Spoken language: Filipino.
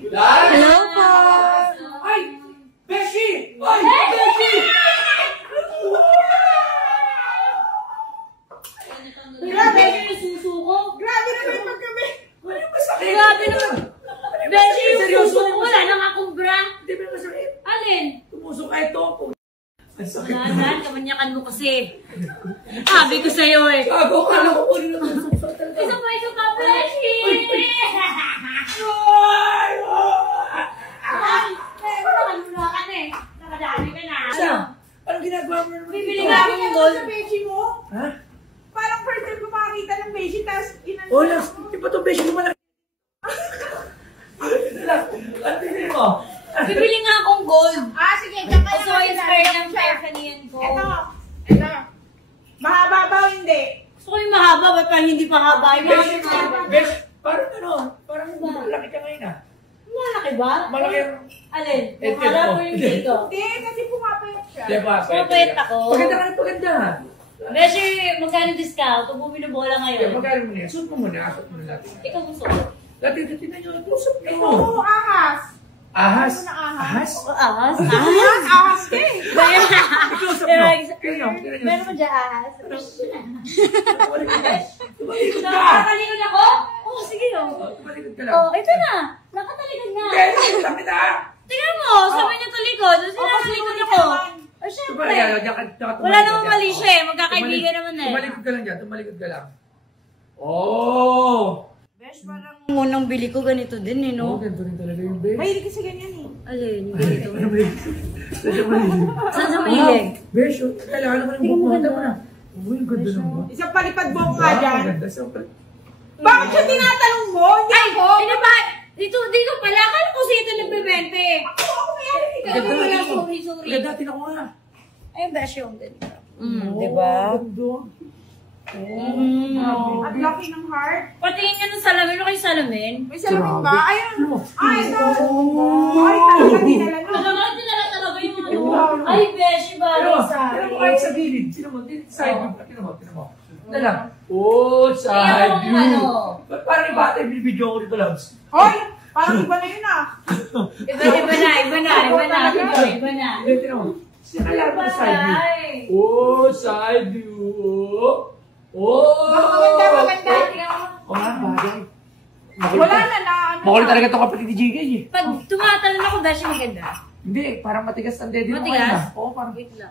Hello po! Ay! Beshi! Ay! Beshi! Grabe yung susuko. Grabe naman yung magkabi. Ano yung masakit? Grabe naman. Beshi yung susuko. Wala nang akong bra. Hindi ba masakit? Alin? Tumusok ka ito. Ang sakit Wala naman. na, kamanyakan mo kasi. Sabi ko sa'yo eh. Gago ka lang ako rin ang susok talaga. Isa pa ito ka, Beshi! Wala ka na eh. Nakadami ka na. Ano? Anong ginagawa mo naman? Bibili nga akong gold. Sa beshi mo? Ha? Parang first time ko makakita ng beshi, tapos inano. Oh, last. Di ba itong beshi mo malaki? Ano tingin mo? Bibili nga akong gold. Ah, sige, dyan ka Gusto ko inspired ng Tiffany ko. Ito. Mahaba ba o hindi? Gusto ko yung mahaba, ba't parang hindi pa haba? Yung Beshi, mga mahaba. beshi. Parang ano? Parang malaki ka ngayon ah. Malaki ba? Malaki ang... Alin? Eh, Harap mo. mo yung dito. Hindi, kasi pumapayat siya. Diba? Mapayat ako. Paganda ka rin paganda. Beshi, magkano discount? Kung buminubola Kaya ngayon. magkano mo niya? Suot mo muna. Suot mo na natin. Ikaw gusto ko. Dati na nyo. Suot Ito, mo. ahas. Ahas? Ano na ahas? Ahas? Ahas? Ahas, ahas ka eh. Ikausap nyo. Kaya nyo. Meron mo dyan ahas? Tumalikod ka. Nakatalikod ako? Oo, sige oh. Tumalikod ka lang. Oh, ito na. Nakatalikod na. Kaya lapit ah. Tingnan mo, sabi niya talikod. Tapos sinatalikod ako. O syempre. Wala namang mali siya eh. Magkakaibigan naman eh. Tumalikod ka lang dyan. Tumalikod ka lang. Oh! Besh, parang unang bili ko ganito din eh, no? Ganito rin talaga yung best. Mahilig kasi ganyan eh. Alin, yung ganito. Ano ba yun? Saan ba yun? Saan sa mahilig? Besh, kailangan mo ng buhok mo. Handa mo na. Uy, ang ganda ng buhok. Isang palipad buhok nga dyan. Ang ganda. Isang palipad. Bakit siya tinatanong mo? Hindi ako. Ano ba? Dito pala. Akala ko si ito nagbebente. Ako may ari. Ikaw na lang, sorry. Ang ganda, tinan ko nga. Ayun, Besh, yung ganito. Oh, Diba? ganda. Ang laki ng heart. Patingin nga ng salamin. Ano kayo salamin? May salamin ba? Ayun. Ano? Ay, ito. Ay, talaga dinala no. Talaga, dinala talaga yung ano. Wow. Ay, Besh, bagay Pero, sa tinan mo akin. kahit sa gilid. Tinan mo, side view. Tinan mo. Tinan lang. Oh, side Kaya kung view. ano. Parang iba ata yung video ko dito, Labs. Hoy, parang iba na yun ah. Iba na. Hindi, tinan mo. Sinala mo side view. Ay. Oh, side view. Oh! Maganda. Oo nga, bagay. Wala na na. Makulit talaga itong kapatid ni JK eh. Pag tumatalon ako, Besh, maganda. Hindi, parang matigas ang daddy mo. Matigas? Oo, parang Wait lang.